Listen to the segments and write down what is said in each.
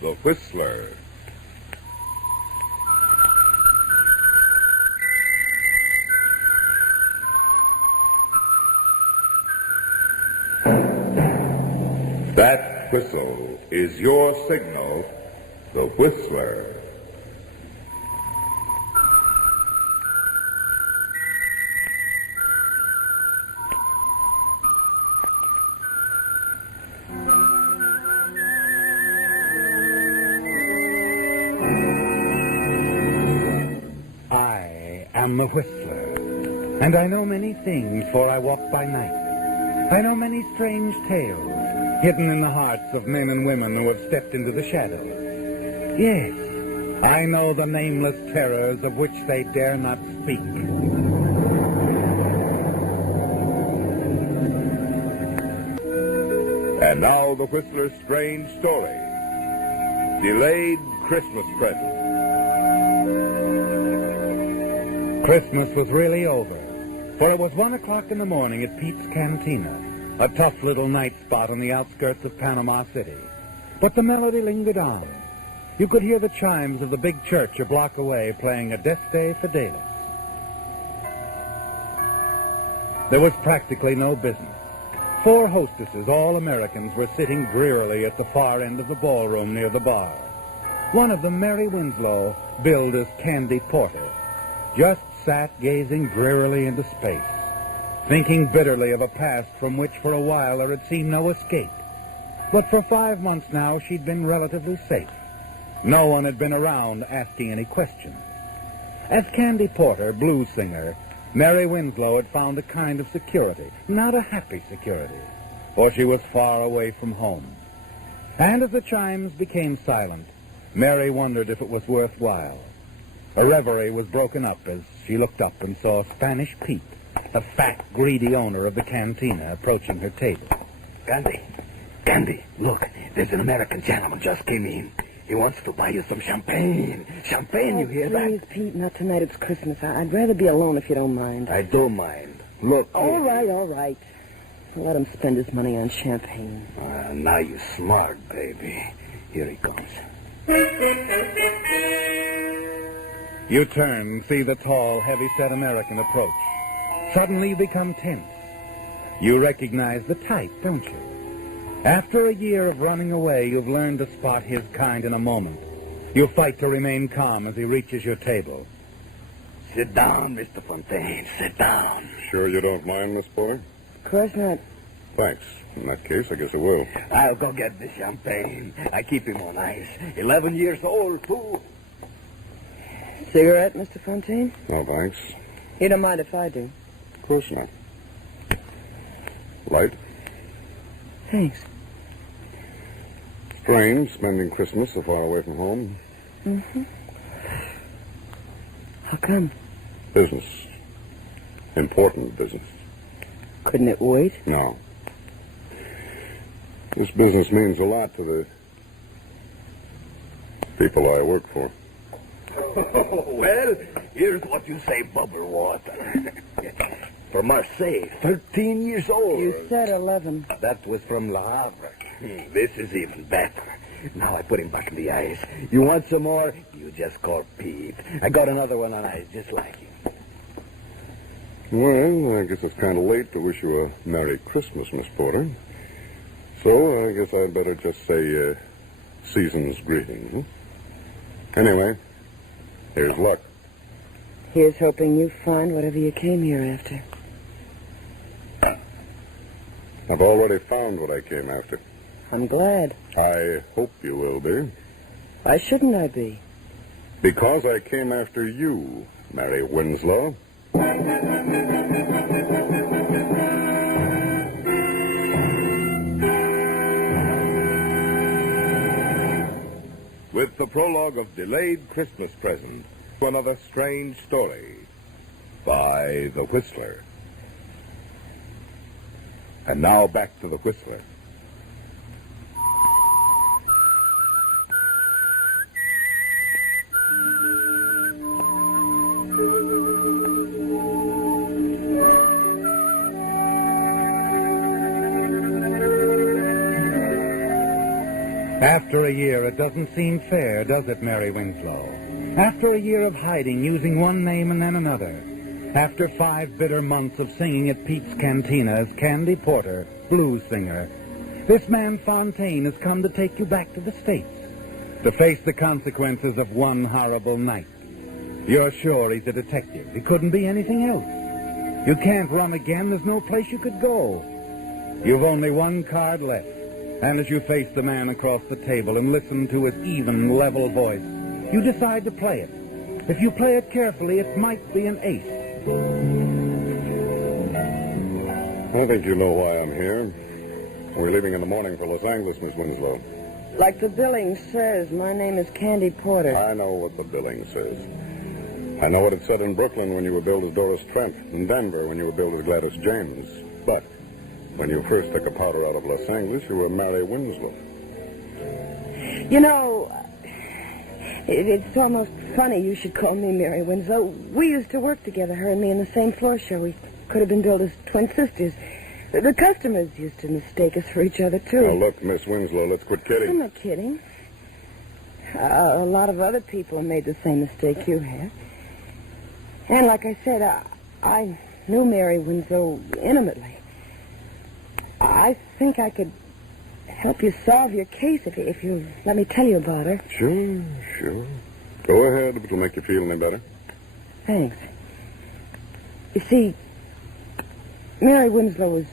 The Whistler. That whistle is your signal, the Whistler. I am the Whistler, and I know many things, for I walk by night. I know many strange tales, hidden in the hearts of men and women who have stepped into the shadows. Yes, I know the nameless terrors of which they dare not speak. And now the Whistler's strange story. Delayed Christmas present. Christmas was really over, for it was 1 o'clock in the morning at Pete's Cantina, a tough little night spot on the outskirts of Panama City. But the melody lingered on. You could hear the chimes of the big church a block away playing Adeste Fidelis. There was practically no business. 4 hostesses, all Americans, were sitting drearily at the far end of the ballroom near the bar. One of them, Mary Winslow, billed as Candy Porter, just sat gazing drearily into space, thinking bitterly of a past from which for a while there had seemed no escape. But for 5 months now she'd been relatively safe. No one had been around asking any questions. As Candy Porter, blues singer, Mary Winslow had found a kind of security, not a happy security, for she was far away from home. And as the chimes became silent, Mary wondered if it was worthwhile. A reverie was broken up as she looked up and saw Spanish Pete, the fat, greedy owner of the cantina, approaching her table. Candy, look, there's an American gentleman just came in. He wants to buy you some champagne. Champagne, you hear Please, that? Pete, not tonight. It's Christmas. I'd rather be alone if you don't mind. I do mind. Look. All right. Let him spend his money on champagne. Now you're smart, baby. Here he comes. You turn and see the tall, heavy-set American approach. Suddenly you become tense. You recognize the type, don't you? After a year of running away, you've learned to spot his kind in a moment. You fight to remain calm as he reaches your table. Sit down, Mr. Fontaine. Sit down. Sure you don't mind, Miss Porter? Of course not. Thanks. In that case, I guess I will. I'll go get the champagne. I keep him on ice. 11 years old, too. Cigarette, Mr. Fontaine? No, thanks. You don't mind if I do? Of course not. Light? Thanks. Strange, spending Christmas so far away from home. Mm-hmm. How come? Business. Important business. Couldn't it wait? No. This business means a lot to the people I work for. Well, here's what you say, bubble water. From Marseille, 13 years old. You said 11. That was from Le Havre. This is even better. Now I put him back in the ice. You want some more? You just call Pete. I got another one on ice just like him. Well, I guess it's kind of late to wish you a Merry Christmas, Miss Porter. So I guess I'd better just say season's greetings. Anyway, here's luck. Here's hoping you find whatever you came here after. I've already found what I came after. I'm glad. I hope you will be. Why shouldn't I be? Because I came after you, Mary Winslow. With the prologue of Delayed Christmas Present, another strange story by The Whistler. And now back to The Whistler. After a year, it doesn't seem fair, does it, Mary Winslow? After a year of hiding, using one name and then another. After 5 bitter months of singing at Pete's Cantina as Candy Porter, blues singer, this man Fontaine has come to take you back to the States, to face the consequences of one horrible night. You're sure he's a detective. He couldn't be anything else. You can't run again. There's no place you could go. You've only one card left. And as you face the man across the table and listen to his even, level voice, you decide to play it. If you play it carefully, it might be an ace. I think you know why I'm here. We're leaving in the morning for Los Angeles, Miss Winslow. Like the billing says, my name is Candy Porter. I know what the billing says. I know what it said in Brooklyn when you were billed as Doris Trent, in Denver when you were billed as Gladys James. But when you first took a powder out of Los Angeles, you were Mary Winslow. You know, it's almost funny you should call me Mary Winslow. We used to work together, her and me, in the same floor show. We could have been billed as twin sisters. The customers used to mistake us for each other, too. Now, look, Miss Winslow, let's quit kidding. I'm not kidding. A lot of other people made the same mistake you had. And like I said, I knew Mary Winslow intimately. I think I could help you solve your case if you let me tell you about her. Sure. Go ahead if it'll make you feel any better. Thanks. You see, Mary Winslow was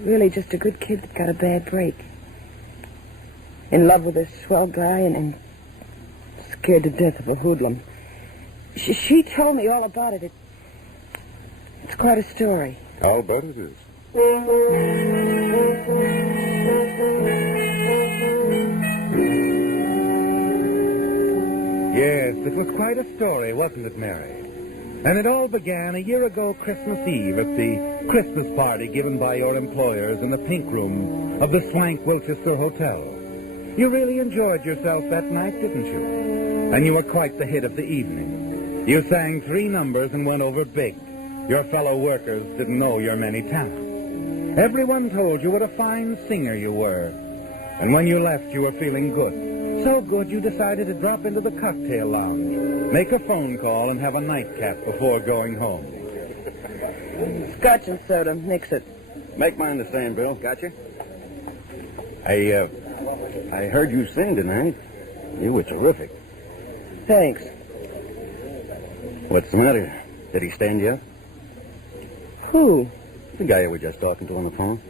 really just a good kid that got a bad break. In love with a swell guy and scared to death of a hoodlum. She told me all about it. It's quite a story. I'll bet it is. Yes, it was quite a story, wasn't it, Mary? And it all began a year ago Christmas Eve at the Christmas party given by your employers in the pink room of the swank Wilchester Hotel. You really enjoyed yourself that night, didn't you? And you were quite the hit of the evening. You sang 3 numbers and went over big. Your fellow workers didn't know your many talents. Everyone told you what a fine singer you were. And when you left, you were feeling good. So good you decided to drop into the cocktail lounge, make a phone call, and have a nightcap before going home. Scotch and soda, mix it. Make mine the same, Bill. Gotcha? I heard you sing tonight. You were terrific. Thanks. What's the matter? Did he stand you up? Who? The guy you were just talking to on the phone.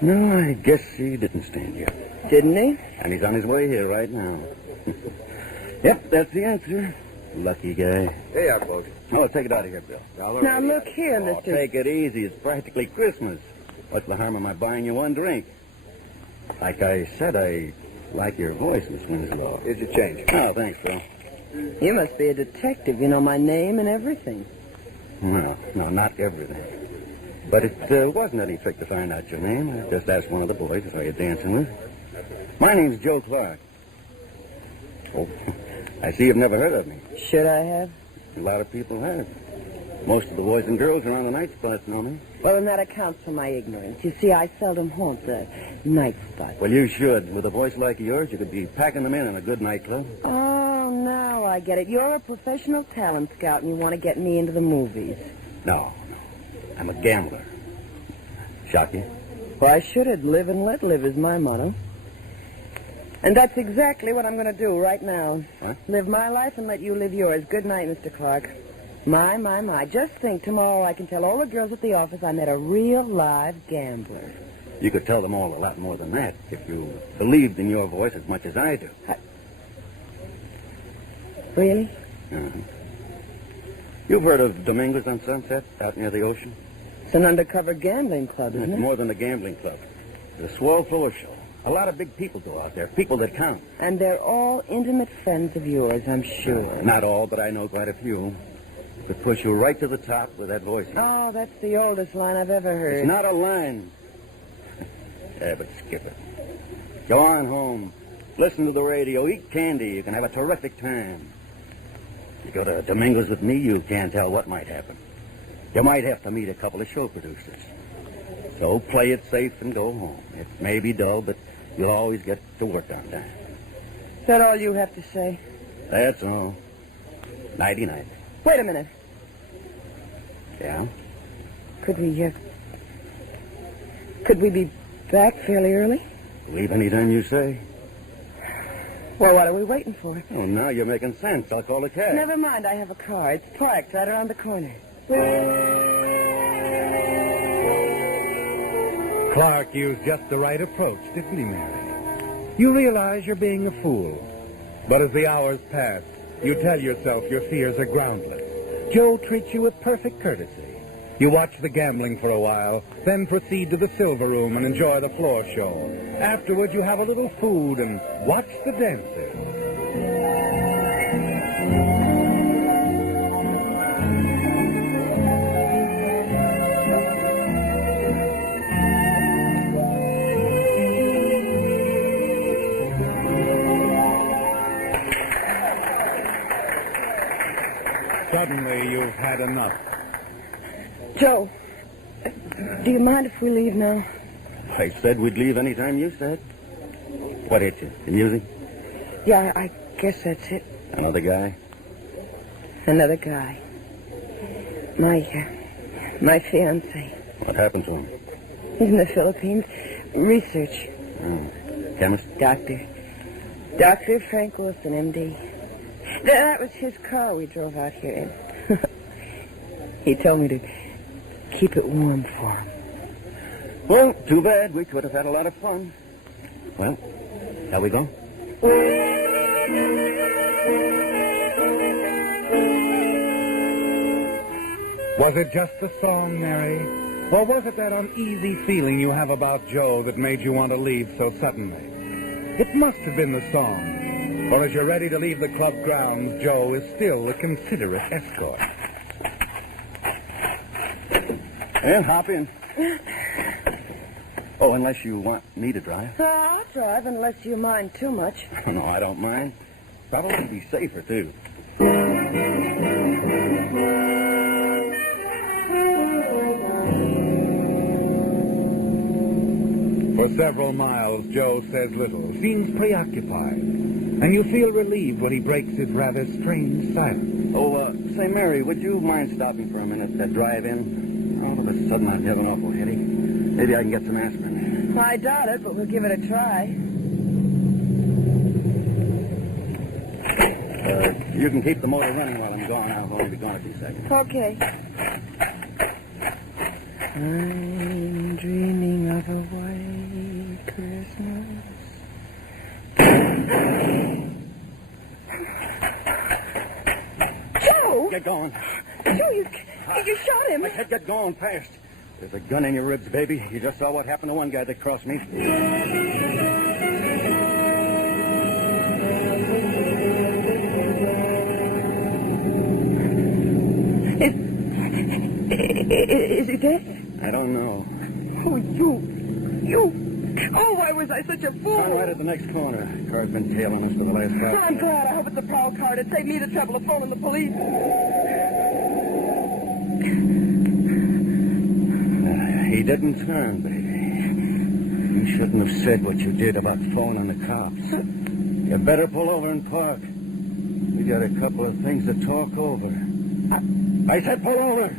No, I guess he didn't stand you up. Didn't he? And he's on his way here right now. Yep, that's the answer. Lucky guy. Hey, our folks. Oh, take it out of here, Bill. Now, look here, Oh, mister. take it easy. It's practically Christmas. What's the harm of my buying you one drink? Like I said, I like your voice, Miss Winslow. Here's your change. Oh, thanks, Bill. You must be a detective. You know my name and everything. No, not everything. But it wasn't any trick to find out your name. I just asked one of the boys if I was dancing with. My name's Joe Clark. Oh, I see you've never heard of me. Should I have? A lot of people have. Most of the boys and girls around the night spot know me. Well, then that accounts for my ignorance. You see, I seldom haunt the night spot. Well, you should. With a voice like yours, you could be packing them in a good nightclub. Oh, now I get it. You're a professional talent scout and you want to get me into the movies. No. I'm a gambler. Shock you? Why should it? Live and let live is my motto. And that's exactly what I'm going to do right now. Huh? Live my life and let you live yours. Good night, Mr. Clark. My. Just think, tomorrow I can tell all the girls at the office I met a real live gambler. You could tell them all a lot more than that if you believed in your voice as much as I do. Really? Uh-huh. You've heard of Dominguez on Sunset out near the ocean? It's an undercover gambling club, isn't It's it? more than a gambling club. It's a swell full of show. A lot of big people go out there, people that count. And they're all intimate friends of yours, I'm sure. Not all, but I know quite a few. To push you right to the top with that voice. Oh, that's the oldest line I've ever heard. It's not a line. Yeah, but skip it. Go on home. Listen to the radio. Eat candy. You can have a terrific time. You go to Dominguez with me, you can't tell what might happen. You might have to meet a couple of show producers. So play it safe and go home. It may be dull, but you'll always get to work on time. Is that all you have to say? That's all. Nighty-night. Wait a minute. Yeah? Could we be back fairly early? Leave anytime you say. Well, what are we waiting for? Well, now you're making sense. I'll call a cab. Never mind, I have a car. It's parked right around the corner. Clark used just the right approach, didn't he, Mary? You realize you're being a fool. But as the hours pass, you tell yourself your fears are groundless. Joe treats you with perfect courtesy. You watch the gambling for a while, then proceed to the silver room and enjoy the floor show. Afterward, you have a little food and watch the dancers. Suddenly, you've had enough. Joe, do you mind if we leave now? I said we'd leave anytime you said. What hit you? The music? Yeah, I guess that's it. Another guy? Another guy. My fiancé. What happened to him? He's in the Philippines. Research. Chemist? Dr. Frank Wilson, M.D. That was his car we drove out here in. He told me to keep it warm for him. Well, too bad. We could have had a lot of fun. Well, shall we go? Was it just the song, Mary? Or was it that uneasy feeling you have about Joe that made you want to leave so suddenly? It must have been the song. For as you're ready to leave the club grounds, Joe is still a considerate escort. Well, hop in. Oh, unless you want me to drive. I'll drive unless you mind too much. No, I don't mind. Probably be safer, too. For several miles, Joe says little, seems preoccupied, and you feel relieved when he breaks his rather strange silence. Oh, say, Mary, would you mind stopping for a minute to drive in? All of a sudden, I have an awful headache. Maybe I can get some aspirin. I doubt it, but we'll give it a try. You can keep the motor running while I'm gone. I'll only be gone a few seconds. Okay. I'm dreaming of a white Christmas. Joe! Get going. Joe, you shot him. I said get going fast. There's a gun in your ribs, baby. You just saw what happened to one guy that crossed me. Is he dead? I don't know. Oh, you. Oh, why was I such a fool? I'm right at the next corner. Car's been tailing us for the last 5 minutes. I'm glad. I hope it's a prowl car to save me the trouble of phoning the police. He didn't turn, baby. You shouldn't have said what you did about phoning the cops. You better pull over and park. We got a couple of things to talk over. I said pull over.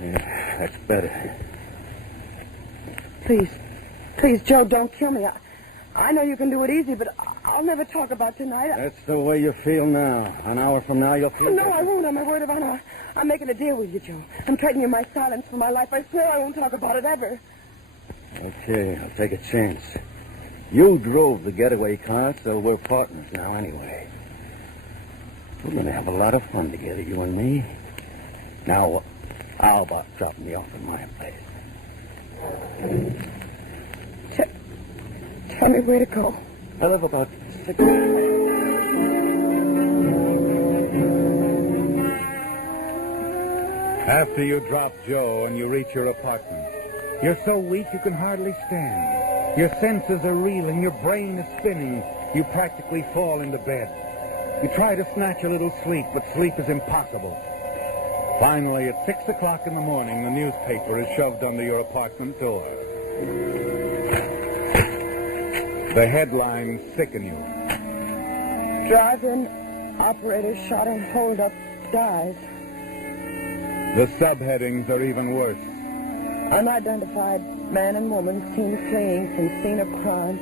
Yeah, that's better. Please, Joe, don't kill me. I know you can do it easy, but I'll never talk about tonight. That's the way you feel now. An hour from now, you'll feel No, better. I won't. On my word of honor. I'm making a deal with you, Joe. I'm trading you my silence for my life. I swear I won't talk about it ever. Okay, I'll take a chance. You drove the getaway car, so we're partners now anyway. We're going to have a lot of fun together, you and me. Now, how about dropping me off at my place? Tell me where to go. I live about 6. After you drop Joe and you reach your apartment, you're so weak you can hardly stand. Your senses are reeling, your brain is spinning. You practically fall into bed. You try to snatch a little sleep, but sleep is impossible. Finally, at 6 o'clock in the morning, the newspaper is shoved under your apartment door. The headlines sicken you. Drive-in operator shot and hold up, dies. The subheadings are even worse. Unidentified man and woman seen fleeing from scene of crime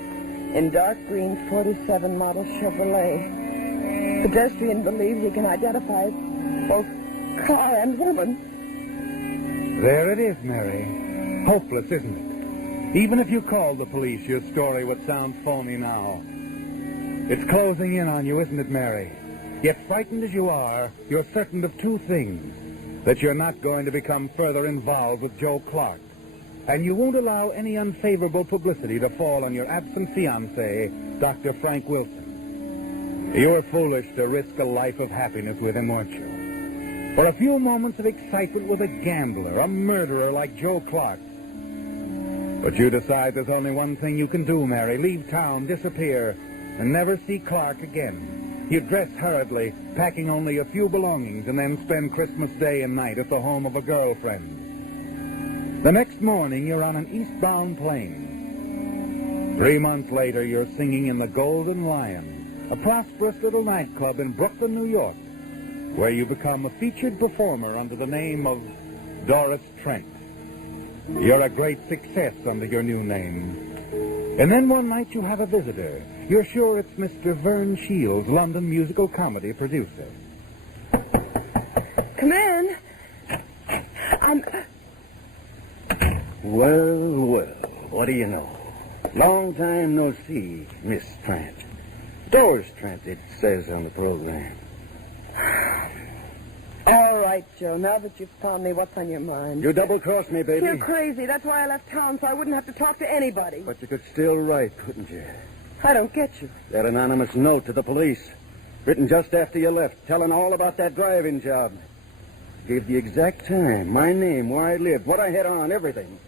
in dark green 47 model Chevrolet. Pedestrian believes he can identify both car and woman. There it is, Mary. Hopeless, isn't it? Even if you called the police, your story would sound phony now. It's closing in on you, isn't it, Mary? Yet frightened as you are, you're certain of two things. That you're not going to become further involved with Joe Clark. And you won't allow any unfavorable publicity to fall on your absent fiancé, Dr. Frank Wilson. You were foolish to risk a life of happiness with him, weren't you? For a few moments of excitement with a gambler, a murderer like Joe Clark. But you decide there's only one thing you can do, Mary. Leave town, disappear, and never see Clark again. You dress hurriedly, packing only a few belongings, and then spend Christmas Day and night at the home of a girlfriend. The next morning, you're on an eastbound plane. 3 months later, you're singing in the Golden Lion, a prosperous little nightclub in Brooklyn, New York, where you become a featured performer under the name of Doris Trent. You're a great success under your new name. And then one night you have a visitor. You're sure it's Mr. Vern Shields, London musical comedy producer. Come in. Well, what do you know? Long time no see, Miss Trent. Doris Trent, it says on the program. All right, Joe. Now that you've found me, what's on your mind? You double-crossed me, baby. You're crazy. That's why I left town, so I wouldn't have to talk to anybody. But you could still write, couldn't you? I don't get you. That anonymous note to the police, written just after you left, telling all about that driving job. Gave the exact time, my name, where I lived, what I had on, everything.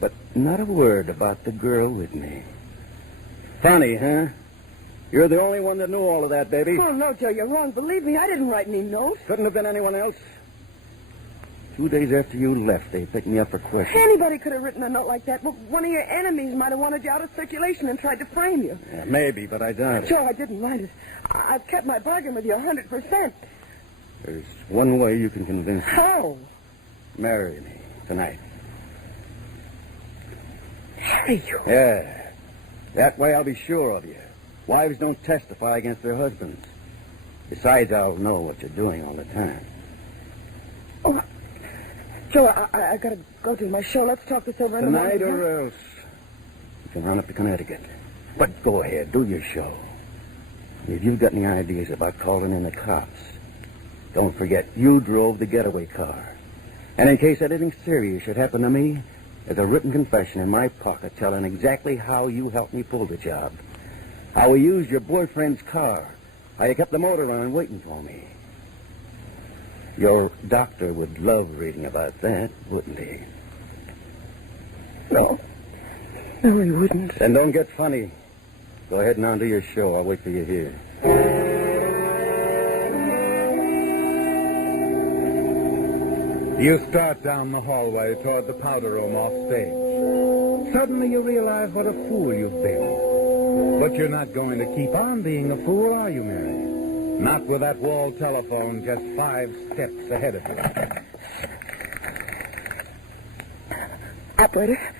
But not a word about the girl with me. Funny, huh? You're the only one that knew all of that, baby. Oh, no, Joe, you're wrong. Believe me, I didn't write any note. Couldn't have been anyone else. 2 days after you left, they picked me up for questioning. Anybody could have written a note like that. But one of your enemies might have wanted you out of circulation and tried to frame you. Yeah, maybe, but I doubt it. Joe, I didn't write it. I've kept my bargain with you 100%. There's one way you can convince me. How? Marry me tonight. Marry you? Yeah. That way I'll be sure of you. Wives don't testify against their husbands. Besides, I'll know what you're doing all the time. Oh, Joe, I gotta go to my show. Let's talk this over in the morning. Tonight or else you can run up to Connecticut. But go ahead, do your show. If you've got any ideas about calling in the cops, don't forget you drove the getaway car. And in case anything serious should happen to me, there's a written confession in my pocket telling exactly how you helped me pull the job. How we used your boyfriend's car. How you kept the motor on waiting for me. Your doctor would love reading about that, wouldn't he? No. No, he wouldn't. Then don't get funny. Go ahead and on to your show. I'll wait for you here. You start down the hallway toward the powder room off stage. Suddenly you realize what a fool you've been. But you're not going to keep on being a fool, are you, Mary? Not with that wall telephone just 5 steps ahead of you. Operator.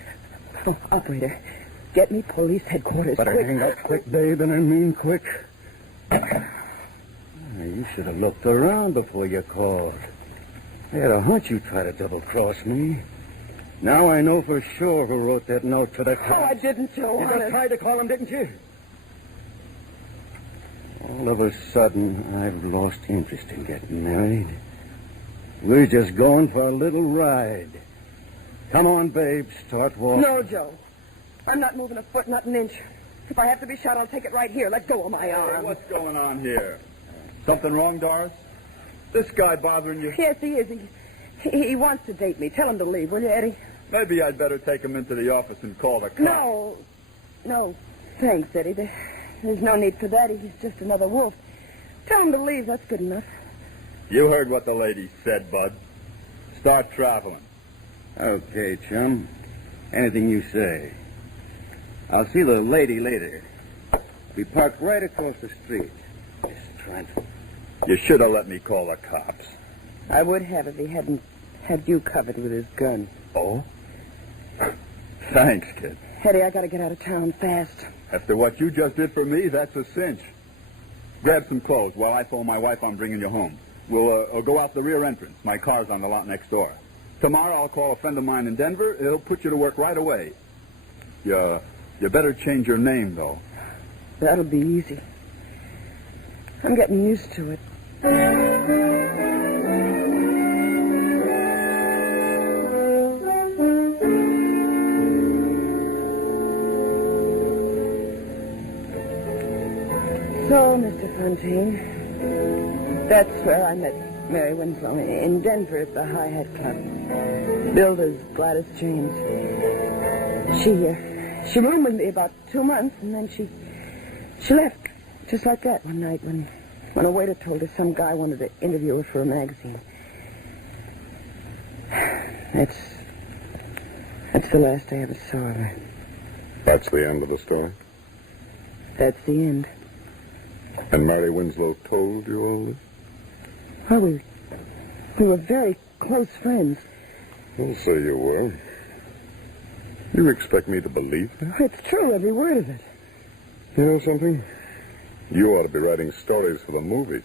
Oh, operator. Get me police headquarters. Better quick. hang up quick, babe, and I mean quick. You should have looked around before you called. I had a hunch you'd try to double-cross me. Now I know for sure who wrote that note for the cops. Oh, I didn't, Joe. You just Honest. tried to call him, didn't you? All of a sudden, I've lost interest in getting married. We're just going for a little ride. Come on, babe, start walking. No, Joe. I'm not moving a foot, not an inch. If I have to be shot, I'll take it right here. Let go of my arm. What's going on here? Something wrong, Doris? This guy bothering you? Yes, he is. He wants to date me. Tell him to leave, will you, Eddie? Maybe I'd better take him into the office and call the cops. No, thanks, Eddie. There's no need for that. He's just another wolf. Tell him to leave. That's good enough. You heard what the lady said, Bud. Start traveling. Okay, chum. Anything you say. I'll see the lady later. We parked right across the street. This Trent. You should have let me call the cops. I would have if he hadn't had you covered with his gun. Oh? Thanks, kid. Hetty, I gotta get out of town fast. After what you just did for me, that's a cinch. Grab some clothes while I phone my wife I'm bringing you home. We'll go out the rear entrance. My car's on the lot next door. Tomorrow I'll call a friend of mine in Denver. He'll put you to work right away. You better change your name, though. That'll be easy. I'm getting used to it. So, Mr. Fontaine, that's where I met Mary Winslow, in Denver at the High Hat Club. Billed as Gladys James. She roomed with me about 2 months, and then she left, just like that, one night when a waiter told her some guy wanted to interview her for a magazine. That's the last I ever saw of her. That's the end of the story? That's the end. And Mary Winslow told you all this? Well, we were very close friends. Well, so you were. You expect me to believe that? It's true, every word of it. You know something? You ought to be writing stories for the movies.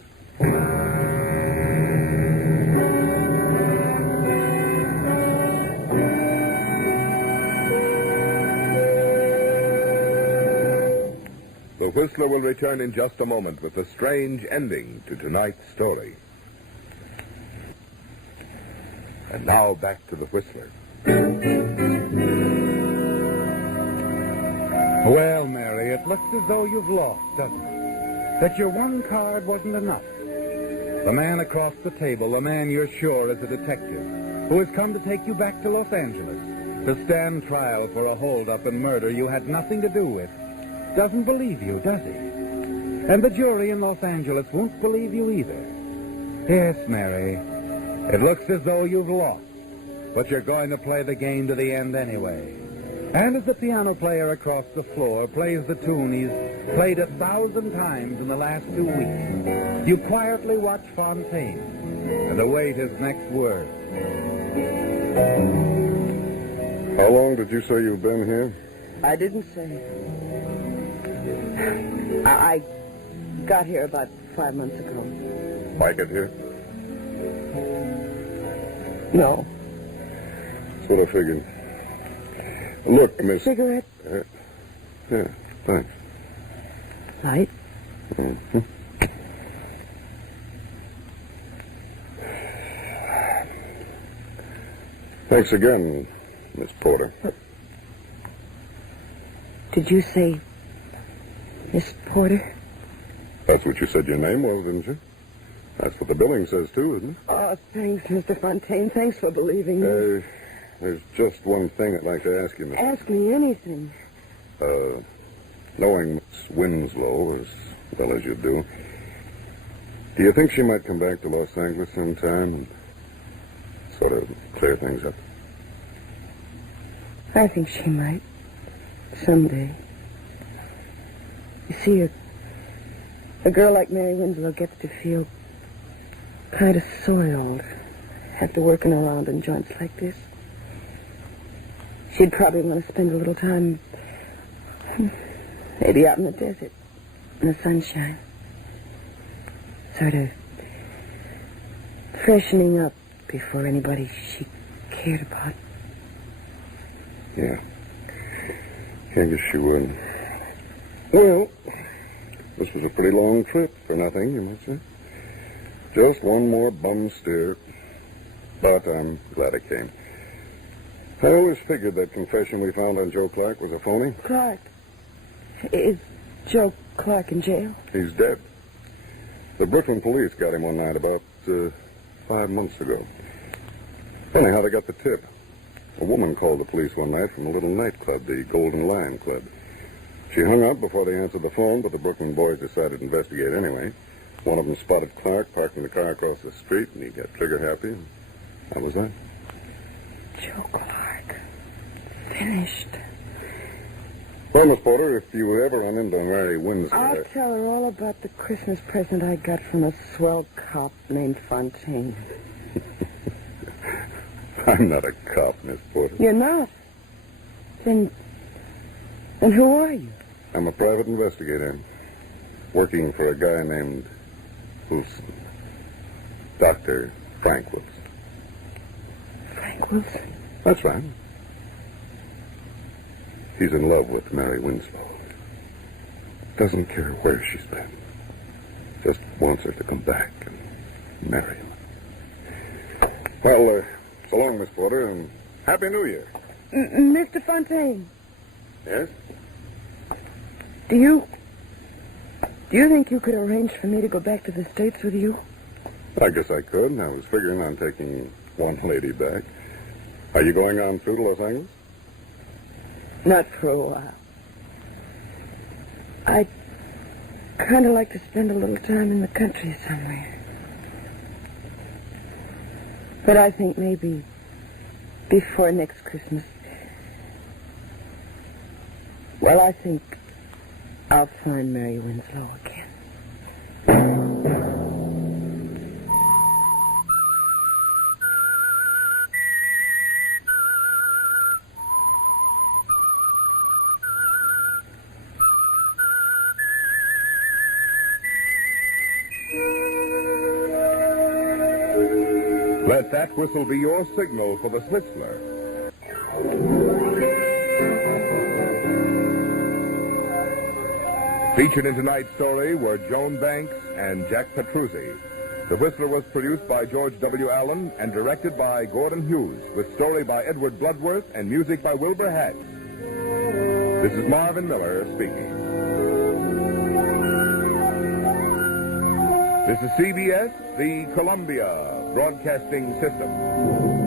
The Whistler will return in just a moment with the strange ending to tonight's story. And now back to the Whistler. Well, Mary, it looks as though you've lost, doesn't it? That your one card wasn't enough. The man across the table, the man you're sure is a detective, who has come to take you back to Los Angeles to stand trial for a holdup and murder you had nothing to do with, doesn't believe you, does he? And the jury in Los Angeles won't believe you either. Yes, Mary, it looks as though you've lost, but you're going to play the game to the end anyway. And as the piano player across the floor plays the tune he's played 1,000 times in the last 2 weeks, you quietly watch Fontaine and await his next word. How long did you say you've been here? I didn't say. I got here about 5 months ago. Like it here? No. That's what I figured. Look, Miss... Cigarette? Yeah, thanks. Light? Mm-hmm. Thanks again, Miss Porter. Did you say Miss Porter? That's what you said your name was, didn't you? That's what the billing says, too, isn't it? Oh, thanks, Mr. Fontaine. Thanks for believing me. There's just one thing I'd like to ask you, Miss... Ask me anything. Knowing Miss Winslow as well as you do you think she might come back to Los Angeles sometime and sort of clear things up? I think she might. Someday. You see, a girl like Mary Winslow gets to feel kind of soiled after working around in joints like this. She'd probably want to spend a little time, maybe out in the desert, in the sunshine. Sort of freshening up before anybody she cared about. Yeah. I guess she would. Well, this was a pretty long trip for nothing, you might say. Just one more bum steer. But I'm glad it came. I always figured that confession we found on Joe Clark was a phony. Clark? Is Joe Clark in jail? He's dead. The Brooklyn police got him one night about 5 months ago. Anyhow, they got the tip. A woman called the police one night from a little nightclub, the Golden Lion Club. She hung up before they answered the phone, but the Brooklyn boys decided to investigate anyway. One of them spotted Clark parking the car across the street, and he got trigger happy. And that was that. Joe Clark. Finished. Well, Miss Porter, if you ever run into Mary Winslow... I'll tell her all about the Christmas present I got from a swell cop named Fontaine. I'm not a cop, Miss Porter. You're not? Then who are you? I'm a private investigator, working for a guy named Wilson. Dr. Frank Wilson. Frank Wilson? That's right. He's in love with Mary Winslow. Doesn't care where she's been. Just wants her to come back and marry him. Well, so long, Miss Porter, and Happy New Year. Mr. Fontaine, Yes? do you think you could arrange for me to go back to the States with you? I guess I could. I was figuring on taking one lady back. Are you going on through to Los Angeles? Not for a while. I'd kind of like to spend a little time in the country somewhere. But I think maybe before next Christmas. Well, I think I'll find Mary Winslow again. Let that whistle be your signal for the Whistler. Featured in tonight's story were Joan Banks and Jack Petruzzi. The Whistler was produced by George W. Allen and directed by Gordon Hughes, with story by Edward Bloodworth and music by Wilbur Hatch. This is Marvin Miller speaking. This is CBS, the Columbia Broadcasting System.